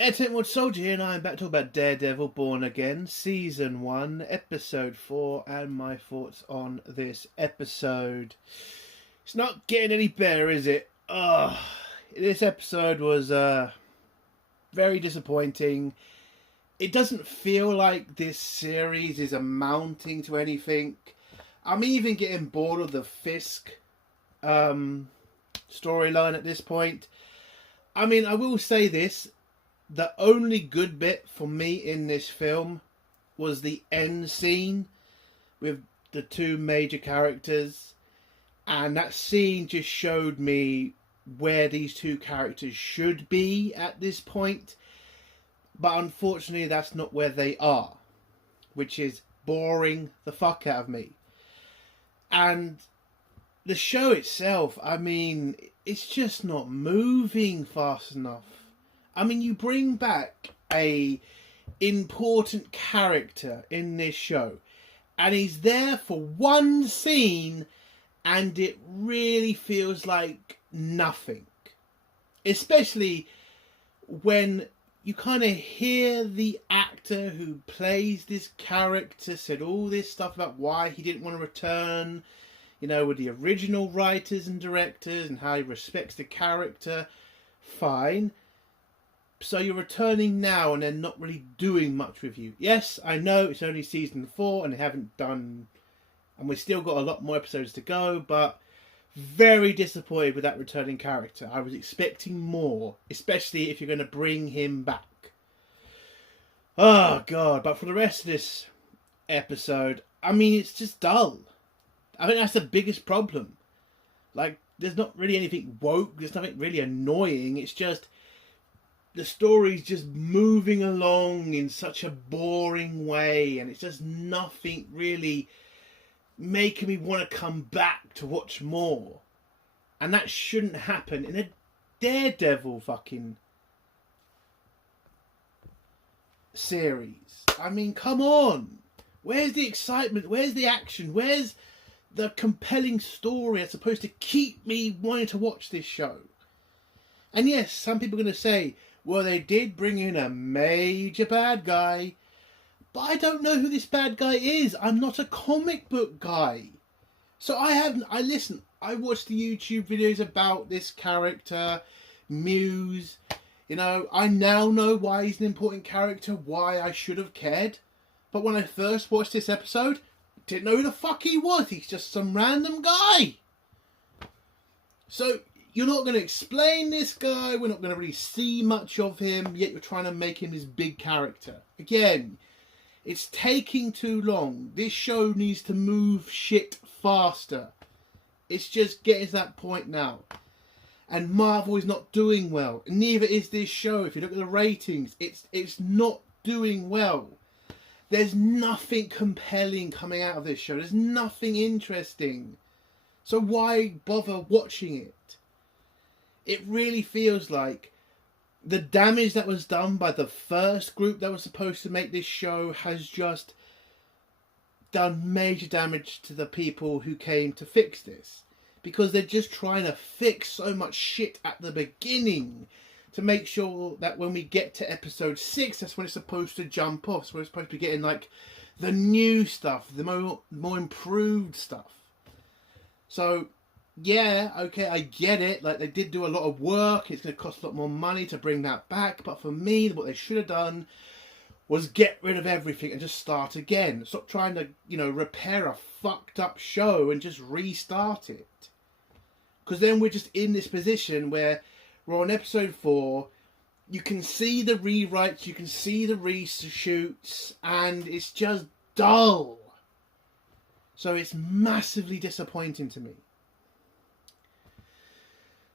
Entertainment Soldier here, and I'm back to talk about Daredevil Born Again, Season 1, Episode 4, and my thoughts on this episode. It's not getting any better, is it? This episode was very disappointing. It doesn't feel like this series is amounting to anything. I'm even getting bored of the Fisk storyline at this point. I mean, I will say this. The only good bit for me in this film was the end scene with the two major characters. And that scene just showed me where these two characters should be at this point. But unfortunately, that's not where they are. Which is boring the fuck out of me. And the show itself, I mean, it's just not moving fast enough. I mean, you bring back a important character in this show, and he's there for one scene, and it really feels like nothing. Especially when you kind of hear the actor who plays this character said all this stuff about why he didn't want to return, you know, with the original writers and directors and how he respects the character. Fine. So you're returning now and they're not really doing much with you. Yes, I know it's only season 4 and they haven't done... And we've still got a lot more episodes to go, but very disappointed with that returning character. I was expecting more, especially if you're going to bring him back. Oh, God. But for the rest of this episode, I mean, it's just dull. I think that's the biggest problem. Like, there's not really anything woke. There's nothing really annoying. It's just... the story's just moving along in such a boring way, and it's just nothing really making me want to come back to watch more. And that shouldn't happen in a Daredevil fucking series. I mean, come on. Where's the excitement? Where's the action? Where's the compelling story that's supposed to keep me wanting to watch this show? And yes, some people are going to say, well, they did bring in a major bad guy. But I don't know who this bad guy is. I'm not a comic book guy. So I watched the YouTube videos about this character, Muse. You know, I now know why he's an important character, why I should have cared. But when I first watched this episode, didn't know who the fuck he was. He's just some random guy. So... you're not going to explain this guy. We're not going to really see much of him. Yet you're trying to make him this big character. Again, it's taking too long. This show needs to move shit faster. It's just getting to that point now. And Marvel is not doing well. Neither is this show. If you look at the ratings, it's not doing well. There's nothing compelling coming out of this show. There's nothing interesting. So why bother watching it? It really feels like the damage that was done by the first group that was supposed to make this show has just done major damage to the people who came to fix this. Because they're just trying to fix so much shit at the beginning to make sure that when we get to episode 6, that's when it's supposed to jump off. So we're supposed to be getting like the new stuff, the more improved stuff. So... yeah, okay, I get it. Like, they did do a lot of work. It's going to cost a lot more money to bring that back. But for me, what they should have done was get rid of everything and just start again. Stop trying to, you know, repair a fucked up show and just restart it. Because then we're just in this position where we're on episode 4. You can see the rewrites. You can see the reshoots. And it's just dull. So it's massively disappointing to me.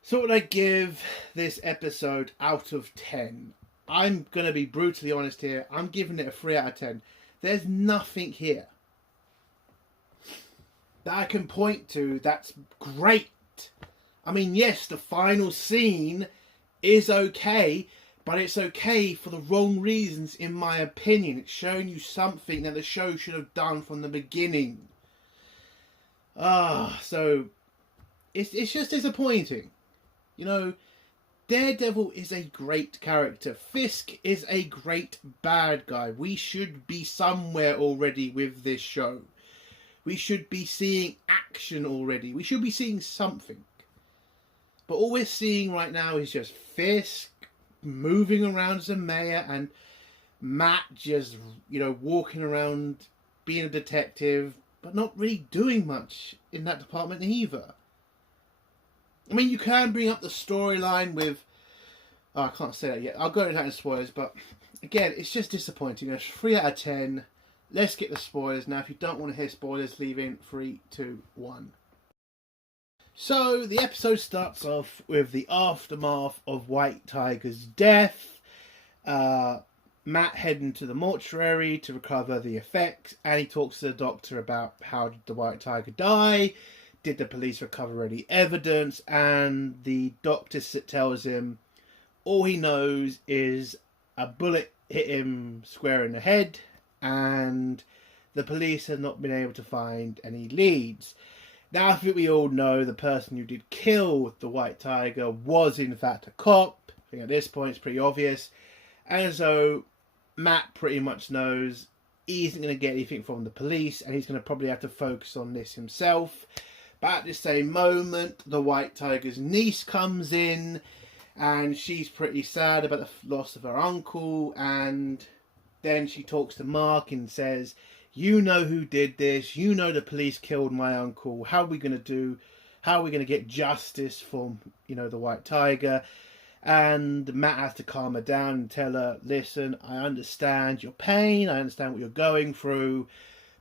So what would I give this episode out of 10? I'm going to be brutally honest here. I'm giving it a 3 out of 10. There's nothing here that I can point to that's great. I mean, yes, the final scene is okay, but it's okay for the wrong reasons, in my opinion. It's showing you something that the show should have done from the beginning. So it's just disappointing. You know, Daredevil is a great character. Fisk is a great bad guy. We should be somewhere already with this show. We should be seeing action already. We should be seeing something. But all we're seeing right now is just Fisk moving around as a mayor and Matt just, walking around being a detective, but not really doing much in that department either. I mean, you can bring up the storyline with... Oh, I can't say that yet. I'll go into that in spoilers, but again, it's just disappointing. It's 3 out of 10. Let's get the spoilers. Now, if you don't want to hear spoilers, leave in 3, 2, 1. So, the episode starts off with the aftermath of White Tiger's death. Matt heading to the mortuary to recover the effects, and he talks to the doctor about how did the White Tiger die, did the police recover any evidence, and the doctor tells him all he knows is a bullet hit him square in the head, and the police have not been able to find any leads. Now, I think we all know the person who did kill the White Tiger was in fact a cop. I think at this point it's pretty obvious. And so Matt pretty much knows he isn't going to get anything from the police, and he's going to probably have to focus on this himself. But at the same moment, the White Tiger's niece comes in, and she's pretty sad about the loss of her uncle, and then she talks to Mark and says, you know who did this, you know the police killed my uncle, how are we going to get justice for, the White Tiger? And Matt has to calm her down and tell her, listen, I understand your pain, I understand what you're going through,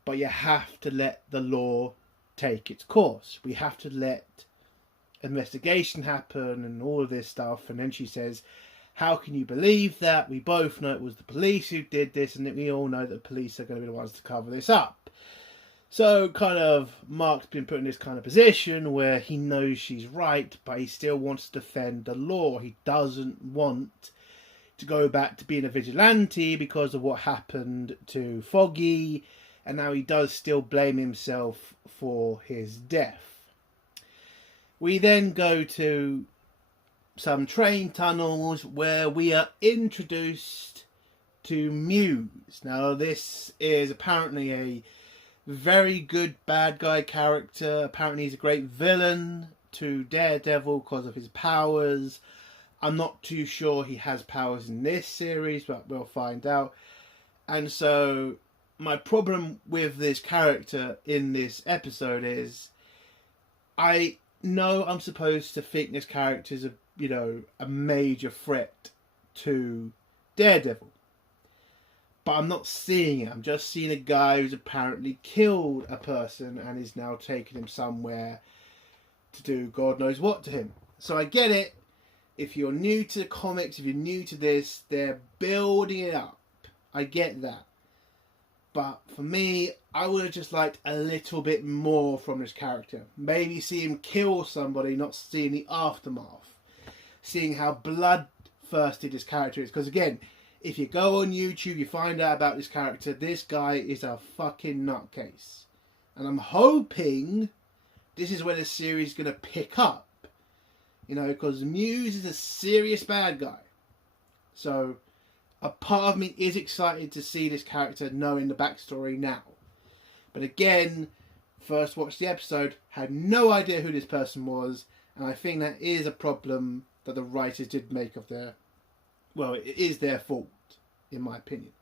but you have to let the law take its course. We have to let investigation happen and all of this stuff. And then she says, how can you believe that? We both know it was the police who did this, and that we all know that the police are going to be the ones to cover this up. So kind of Mark's been put in this kind of position where he knows she's right, but he still wants to defend the law. He doesn't want to go back to being a vigilante because of what happened to Foggy, and now he does still blame himself for his death. We then go to some train tunnels where we are introduced to Muse. Now, this is apparently a very good bad guy character. Apparently he's a great villain to Daredevil because of his powers. I'm not too sure he has powers in this series, but we'll find out. And so my problem with this character in this episode is I know I'm supposed to think this character is a major threat to Daredevil. But I'm not seeing it. I'm just seeing a guy who's apparently killed a person and is now taking him somewhere to do God knows what to him. So I get it. If you're new to the comics, if you're new to this, they're building it up. I get that. But for me, I would have just liked a little bit more from this character. Maybe see him kill somebody, not seeing the aftermath. Seeing how bloodthirsty this character is. Because again, if you go on YouTube, you find out about this character. This guy is a fucking nutcase. And I'm hoping this is where the series is going to pick up. Because Muse is a serious bad guy. So, a part of me is excited to see this character knowing the backstory now. But again, first watched the episode, had no idea who this person was. And I think that is a problem that the writers did make of their... Well, it is their fault, in my opinion.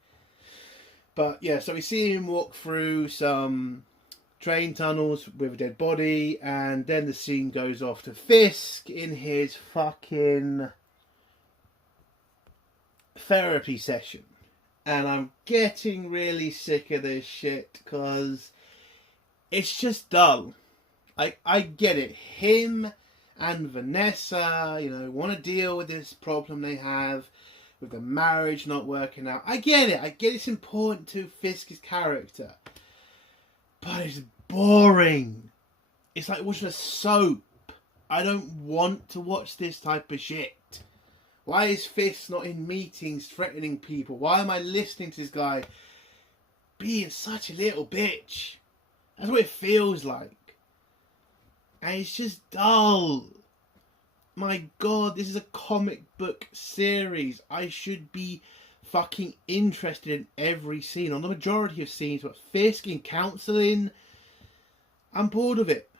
But yeah, so we see him walk through some train tunnels with a dead body, and then the scene goes off to Fisk in his fucking therapy session. And I'm getting really sick of this shit, because it's just dull. I get it. Him and Vanessa, want to deal with this problem they have with the marriage not working out. I get it. I get it's important to Fisk's character. But it's boring. It's like watching a soap. I don't want to watch this type of shit. Why is Fisk not in meetings threatening people? Why am I listening to this guy being such a little bitch? That's what it feels like. And it's just dull. my god, this is a comic book series. I should be fucking interested in every scene, on the majority of scenes, but Fisk in counselling, I'm bored of it.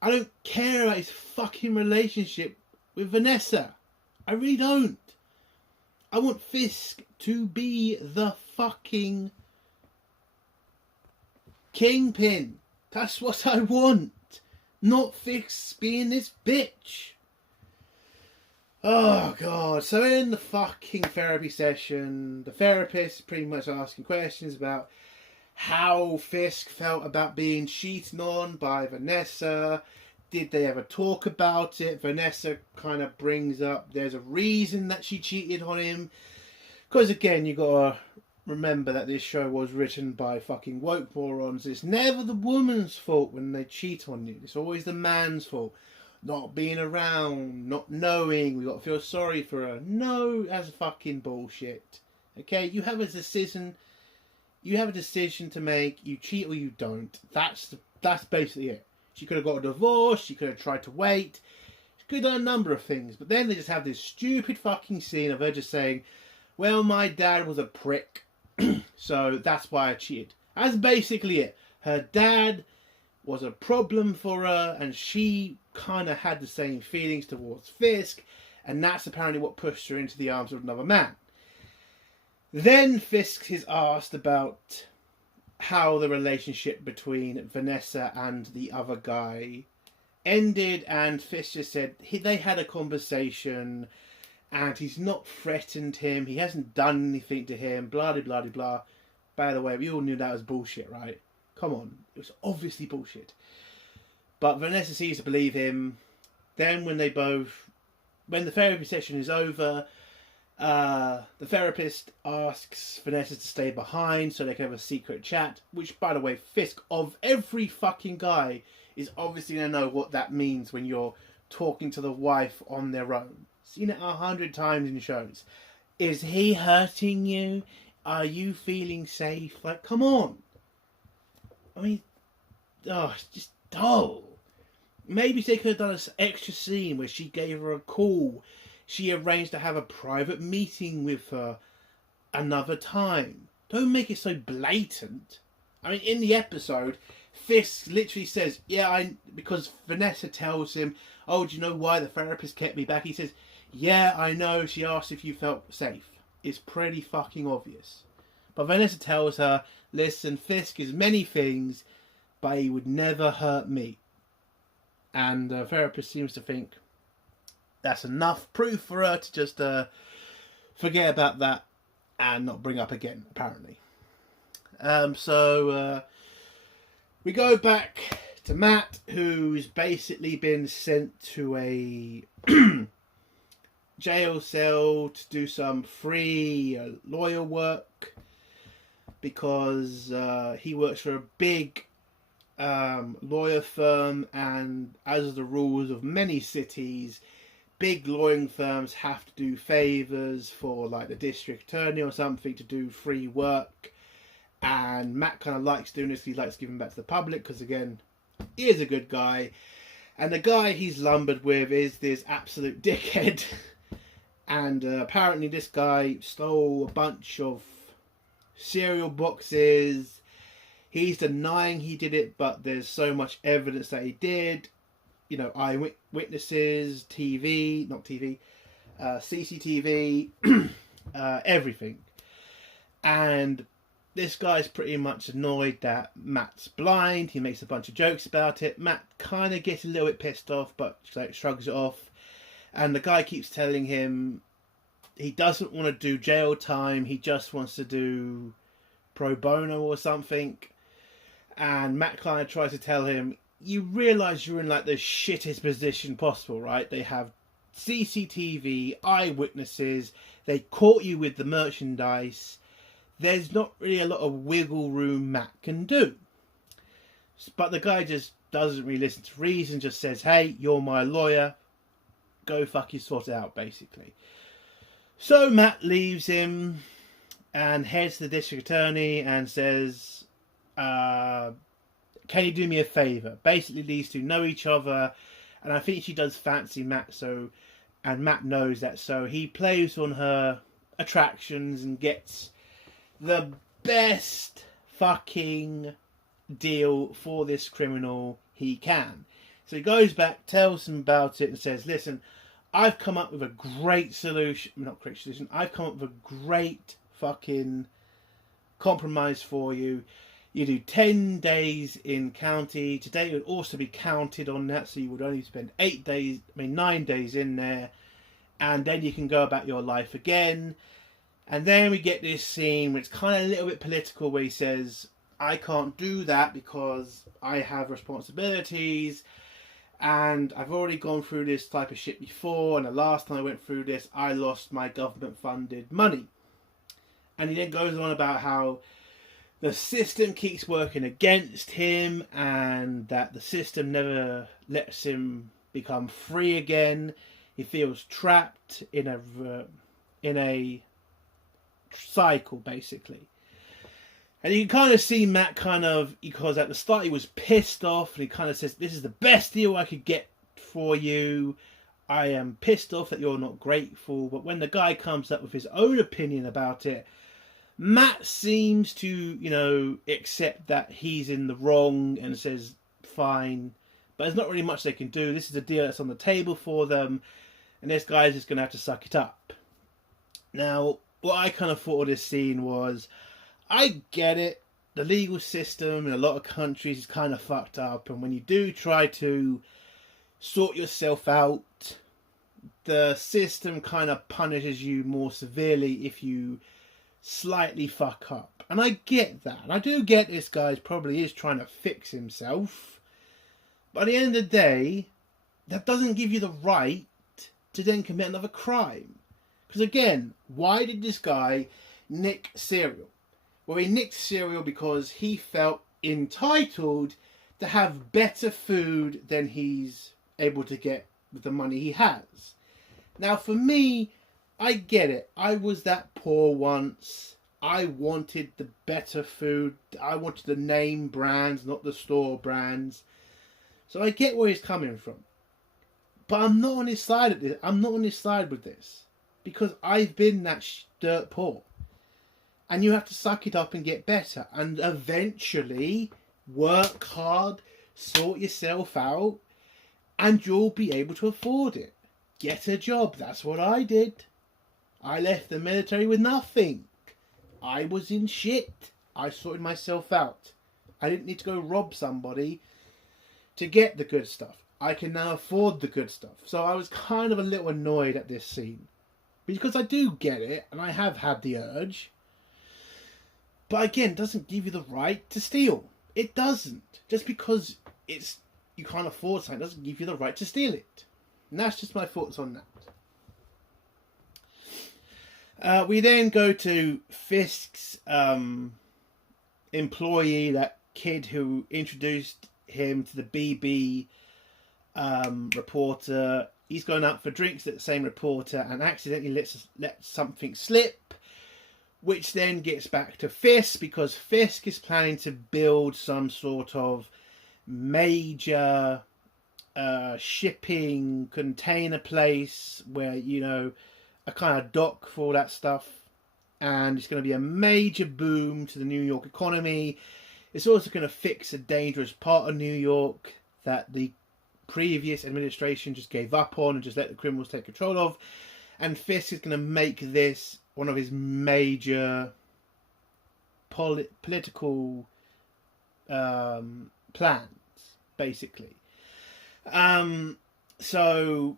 I don't care about his fucking relationship with Vanessa. I really don't. I want Fisk to be the fucking Kingpin. That's what I want. Not Fisk being this bitch. Oh god. So in the fucking therapy session, the therapist is pretty much asking questions about how Fisk felt about being cheated on by Vanessa. Did they ever talk about it? Vanessa kind of brings up there's a reason that she cheated on him. Because again, you gotta remember that this show was written by fucking woke morons. It's never the woman's fault when they cheat on you. It's always the man's fault. Not being around, not knowing, we got to feel sorry for her. No, that's fucking bullshit. Okay, you have a decision to make. You cheat or you don't. That's basically it. She could have got a divorce, she could have tried to wait, she could have done a number of things, but then they just have this stupid fucking scene of her just saying, well, my dad was a prick, so that's why I cheated. That's basically it. Her dad was a problem for her, and she kind of had the same feelings towards Fisk, and that's apparently what pushed her into the arms of another man. Then Fisk is asked about how the relationship between Vanessa and the other guy ended, and Fisk just said they had a conversation and he's not threatened him, he hasn't done anything to him, blah blah blah blah. By the way, we all knew that was bullshit, right? Come on, it was obviously bullshit. But Vanessa seems to believe him. Then when the therapy session is over, the therapist asks Vanessa to stay behind so they can have a secret chat, which, by the way, Fisk, of every fucking guy, is obviously going to know what that means when you're talking to the wife on their own. Seen it 100 times in shows. Is he hurting you? Are you feeling safe? Like, come on. I mean, it's just dull. Maybe they could have done an extra scene where she gave her a call. She arranged to have a private meeting with her another time. Don't make it so blatant. I mean, in the episode, Fisk literally says, because Vanessa tells him, oh, do you know why the therapist kept me back? He says, yeah, I know, she asked if you felt safe. It's pretty fucking obvious. But Vanessa tells her, listen, Fisk is many things, but he would never hurt me. And the therapist seems to think that's enough proof for her to just forget about that and not bring up again, apparently. So we go back to Matt, who's basically been sent to a jail cell to do some free lawyer work because he works for a big lawyer firm, and as the rules of many cities, big lawyering firms have to do favours for like the district attorney or something to do free work, and Matt kind of likes doing this. He likes giving back to the public because, again, he is a good guy, and the guy he's lumbered with is this absolute dickhead. And apparently this guy stole a bunch of cereal boxes. He's denying he did it, but there's so much evidence that he did. You know, eyewitnesses, CCTV, everything. And this guy's pretty much annoyed that Matt's blind. He makes a bunch of jokes about it. Matt kind of gets a little bit pissed off, but shrugs it off. And the guy keeps telling him he doesn't want to do jail time. He just wants to do pro bono or something. And Matt kind of tries to tell him, you realise you're in like the shittest position possible, right? They have CCTV, eyewitnesses, they caught you with the merchandise. There's not really a lot of wiggle room Matt can do. But the guy just doesn't really listen to reason, just says, hey, you're my lawyer, go fuck you, sort it out, basically. So Matt leaves him and heads to the district attorney and says, can you do me a favour? Basically, these two know each other, and I think she does fancy Matt, so And Matt knows that, so he plays on her attractions and gets the best fucking deal for this criminal he can. So he goes back, tells him about it, and says, listen, I've come up with a great solution. Not great solution. I've come up with a great fucking compromise for you. You do 10 days in county. Today would also be counted on that, so you would only spend 9 days in there. And then you can go about your life again. And then we get this scene where it's kind of a little bit political, where he says, I can't do that because I have responsibilities. And I've already gone through this type of shit before. And the last time I went through this, I lost my government-funded money. And he then goes on about how the system keeps working against him, and that the system never lets him become free again. He feels trapped in a cycle, basically. And you can kind of see Matt because at the start he was pissed off, and he kind of says, this is the best deal I could get for you. I am pissed off that you're not grateful. But when the guy comes up with his own opinion about it, Matt seems to, accept that he's in the wrong and says, fine. But there's not really much they can do. This is a deal that's on the table for them. And this guy's just going to have to suck it up. Now, what I kind of thought of this scene was, I get it. The legal system in a lot of countries is kind of fucked up. And when you do try to sort yourself out, the system kind of punishes you more severely if you slightly fuck up. And I get that. And I do get this guy probably is trying to fix himself. But at the end of the day, that doesn't give you the right to then commit another crime. Because again, why did this guy nick cereal? Well, he nicked cereal because he felt entitled to have better food than he's able to get with the money he has. Now, for me, I get it. I was that poor once. I wanted the better food. I wanted the name brands, not the store brands. So I get where he's coming from. But I'm not on his side of this. I'm not on his side with this. Because I've been that dirt poor. And you have to suck it up and get better. And eventually work hard, sort yourself out, and you'll be able to afford it. Get a job. That's what I did. I left the military with nothing. I was in shit. I sorted myself out. I didn't need to go rob somebody to get the good stuff. I can now afford the good stuff. So I was kind of a little annoyed at this scene. Because I do get it, and I have had the urge. But again, it doesn't give you the right to steal. It doesn't. Just because you can't afford something doesn't give you the right to steal it. And that's just my thoughts on that. We then go to Fisk's employee, that kid who introduced him to the BB reporter. He's going out for drinks at the same reporter and accidentally lets something slip, which then gets back to Fisk, because Fisk is planning to build some sort of major shipping container place where, a kind of dock for all that stuff. And it's going to be a major boom to the New York economy. It's also going to fix a dangerous part of New York that the previous administration just gave up on and just let the criminals take control of. And Fisk is going to make this one of his major political plans, basically. So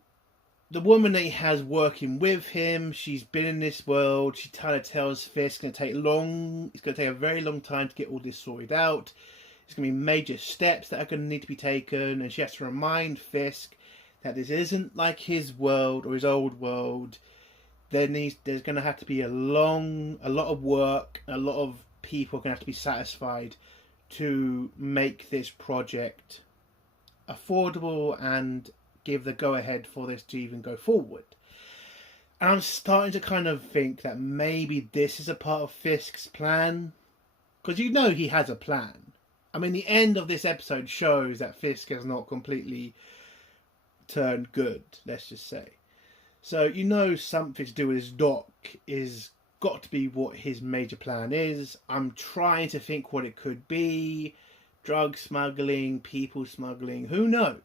the woman that he has working with him, she's been in this world. She kind of tells Fisk it's going to take a very long time to get all this sorted out. There's going to be major steps that are going to need to be taken, and she has to remind Fisk that this isn't like his world or his old world. There's going to have to be a lot of work, a lot of people are going to have to be satisfied to make this project affordable and give the go-ahead for this to even go forward. And I'm starting to kind of think that maybe this is a part of Fisk's plan, because he has a plan. I mean, the end of this episode shows that Fisk has not completely turned good, let's just say. So you know something to do with his doc is got to be what his major plan is. I'm trying to think what it could be. Drug smuggling, people smuggling, who knows?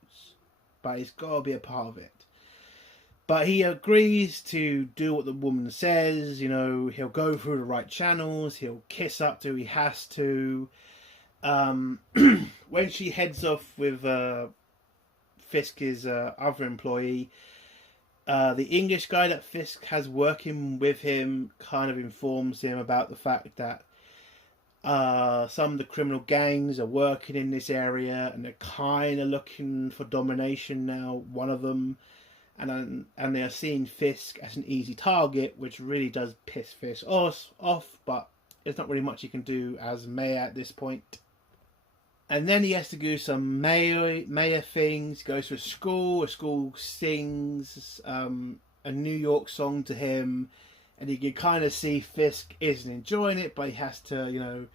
But it's got to be a part of it. But he agrees to do what the woman says. You know, he'll go through the right channels. He'll kiss up to who he has to. When she heads off with Fisk's other employee, the English guy that Fisk has working with him kind of informs him about the fact that some of the criminal gangs are working in this area and they're kind of looking for domination now, one of them. And they're seeing Fisk as an easy target, which really does piss Fisk off, but there's not really much he can do as mayor at this point. And then he has to do some mayor things. He goes to a school sings a New York song to him, and you can kind of see Fisk isn't enjoying it, but he has to, you know,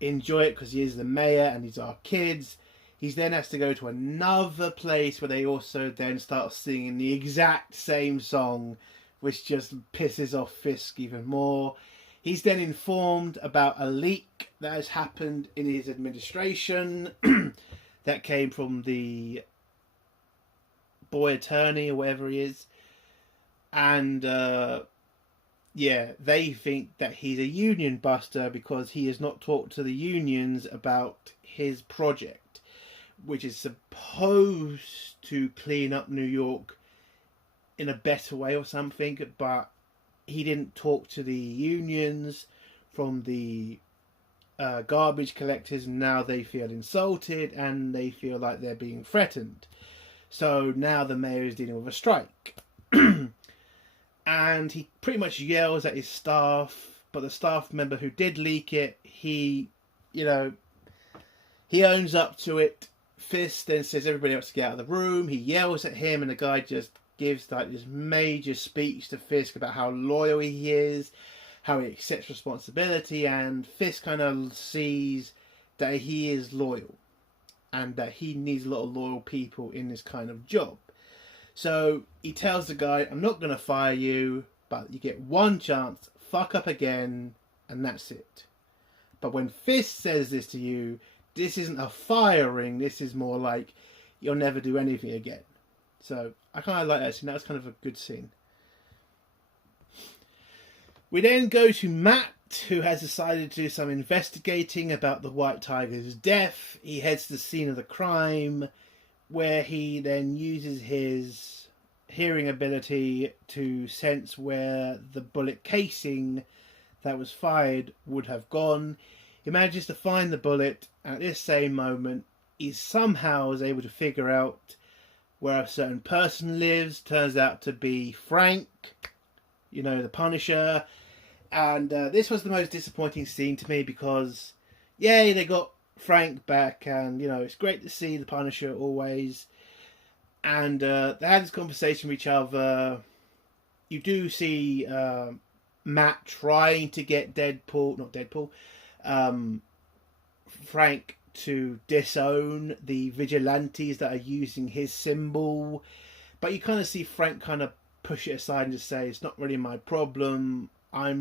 enjoy it because he is the mayor and these are kids. He then has to go to another place where they also then start singing the exact same song, which just pisses off Fisk even more. He's then informed about a leak that has happened in his administration that came from the boy attorney or whatever he is. And yeah, they think that he's a union buster because he has not talked to the unions about his project, which is supposed to clean up New York in a better way or something, but he didn't talk to the unions from the garbage collectors. Now they feel insulted and they feel like they're being threatened. So now the mayor is dealing with a strike. And he pretty much yells at his staff, but the staff member who did leak it, he owns up to it. Fisk then says everybody else to get out of the room. He yells at him, and the guy just gives like this major speech to Fisk about how loyal he is, how he accepts responsibility, and Fisk kind of sees that he is loyal and that he needs a lot of loyal people in this kind of job. So he tells the guy, I'm not going to fire you, but you get one chance, fuck up again, and that's it. But when Fisk says this to you, this isn't a firing, this is more like, you'll never do anything again. So I kind of like that scene. That was kind of a good scene. We then go to Matt, who has decided to do some investigating about the White Tiger's death. He heads to the scene of the crime, where he then uses his hearing ability to sense where the bullet casing that was fired would have gone. He manages to find the bullet, and at this same moment, he somehow is able to figure out where a certain person lives. Turns out to be Frank, you know, the Punisher. And this was the most disappointing scene to me because, yay, they got Frank back, and you know, it's great to see the Punisher always. And they had this conversation with each other. You do see Matt trying to get Frank to disown the vigilantes that are using his symbol, but you kind of see Frank kind of push it aside and just say, it's not really my problem, I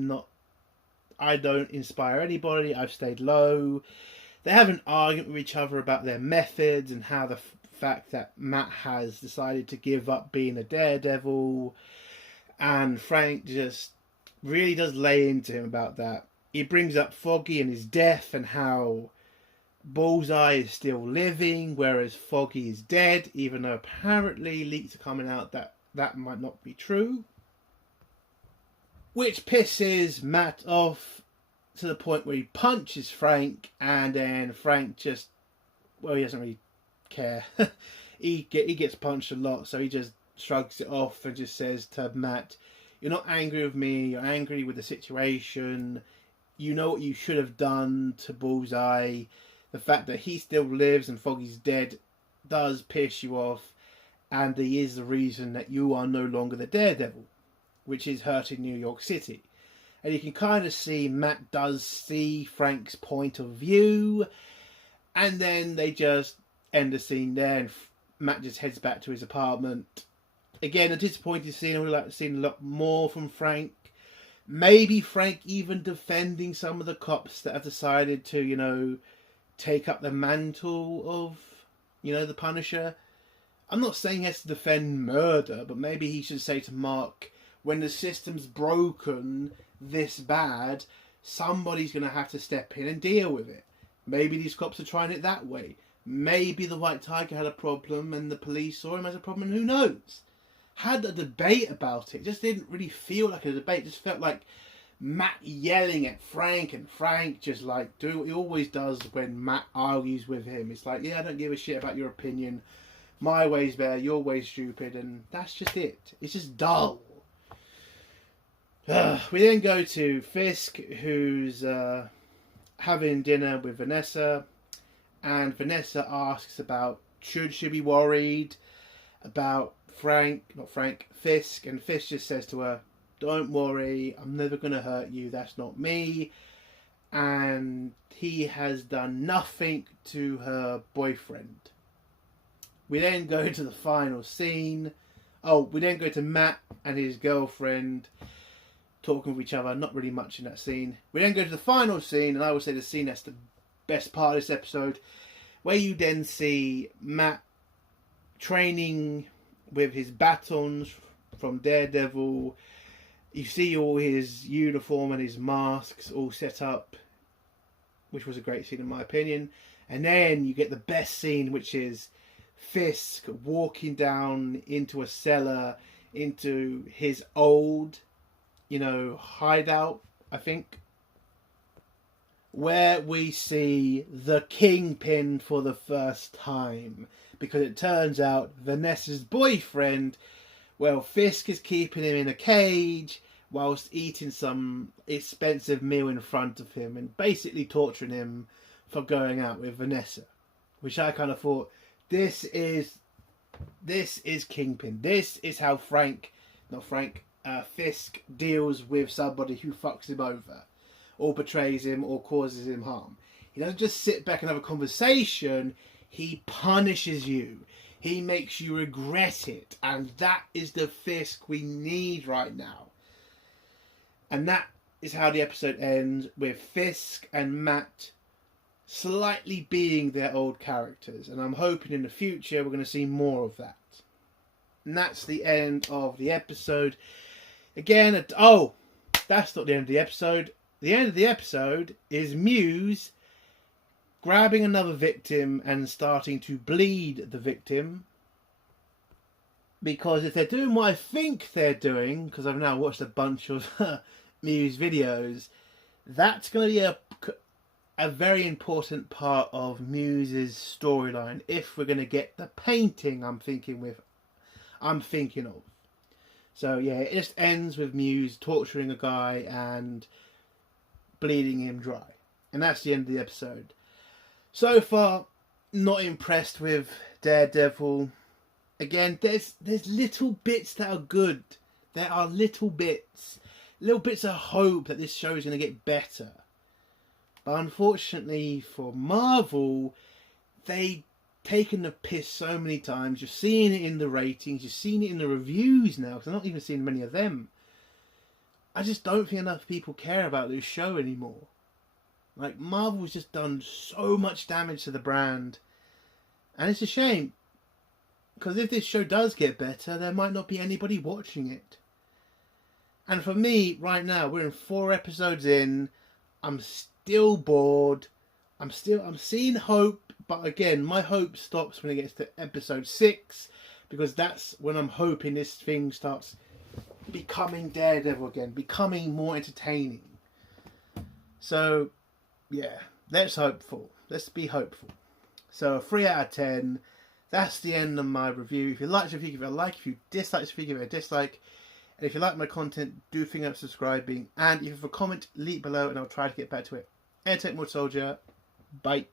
don't inspire anybody, I've stayed low. They have an argument with each other about their methods and how the fact that Matt has decided to give up being a daredevil, and Frank just really does lay into him about that. He brings up Foggy and his death and how Bullseye is still living, whereas Foggy is dead, even though apparently leaks are coming out that that might not be true. Which pisses Matt off to the point where he punches Frank, and then Frank just, well, he doesn't really care. he gets punched a lot, so he just shrugs it off and just says to Matt, you're not angry with me, you're angry with the situation. You know what you should have done to Bullseye. The fact that he still lives and Foggy's dead does piss you off, and he is the reason that you are no longer the Daredevil, which is hurting New York City. And you can kind of see Matt does see Frank's point of view, and then they just end the scene there, and Matt just heads back to his apartment, Again, a disappointing scene. I would like to see a lot more from Frank. Maybe Frank even defending some of the cops that have decided to, you know, take up the mantle of, you know, the Punisher. I'm not saying he has to defend murder, but maybe he should say to Mark, when the system's broken this bad, somebody's going to have to step in and deal with it. Maybe these cops are trying it that way. Maybe the White Tiger had a problem and the police saw him as a problem, and who knows? Had a debate about it. It just didn't really feel like a debate. It just felt like Matt yelling at Frank, and Frank just like do what he always does when Matt argues with him. It's like, yeah, I don't give a shit about your opinion. My way's better, your way's stupid, and that's just it. It's just dull. We then go to Fisk, who's having dinner with Vanessa, and Vanessa asks about should she be worried about Fisk, and Fisk just says to her, don't worry, I'm never going to hurt you, that's not me. And he has done nothing to her boyfriend. We then go to the final scene. We then go to Matt and his girlfriend talking with each other. Not really much in that scene. We then go to the final scene, and I would say the scene that's the best part of this episode, where you then see Matt training with his batons from Daredevil. You see all his uniform and his masks all set up, which was a great scene in my opinion. And then you get the best scene, which is Fisk walking down into a cellar, into his old, you know, hideout, I think, where we see the Kingpin for the first time. Because it turns out Vanessa's boyfriend, well, Fisk is keeping him in a cage whilst eating some expensive meal in front of him and basically torturing him for going out with Vanessa. Which I kind of thought, this is Kingpin. This is how Fisk deals with somebody who fucks him over, or betrays him, or causes him harm. He doesn't just sit back and have a conversation. He punishes you. He makes you regret it. And that is the Fisk we need right now. And that is how the episode ends, with Fisk and Matt slightly being their old characters. And I'm hoping in the future we're going to see more of that. And that's the end of the episode. Again, that's not the end of the episode. The end of the episode is Muse grabbing another victim and starting to bleed the victim. Because if they're doing what I think they're doing, because I've now watched a bunch of Muse videos, that's going to be a very important part of Muse's storyline if we're going to get the painting I'm thinking of. So yeah, it just ends with Muse torturing a guy and bleeding him dry. And that's the end of the episode. So far, not impressed with Daredevil. Again, there's little bits that are good. There are little bits of hope that this show is going to get better. But unfortunately for Marvel, they've taken the piss so many times. You're seeing it in the ratings, you're seeing it in the reviews now, because I'm not even seeing many of them. I just don't think enough people care about this show anymore. Like, Marvel's just done so much damage to the brand. And it's a shame. Because if this show does get better, there might not be anybody watching it. And for me, right now, we're in 4 episodes in. I'm still bored. I'm seeing hope. But again, my hope stops when it gets to episode 6. Because that's when I'm hoping this thing starts becoming Daredevil again. Becoming more entertaining. So, yeah, let's be hopeful. So, a 3 out of 10. That's the end of my review. If you liked the video, give it a like. If you disliked the video, give it a dislike. And if you like my content, do think of subscribing. And if you have a comment, leave below and I'll try to get back to it. Airtech More Soldier. Bye.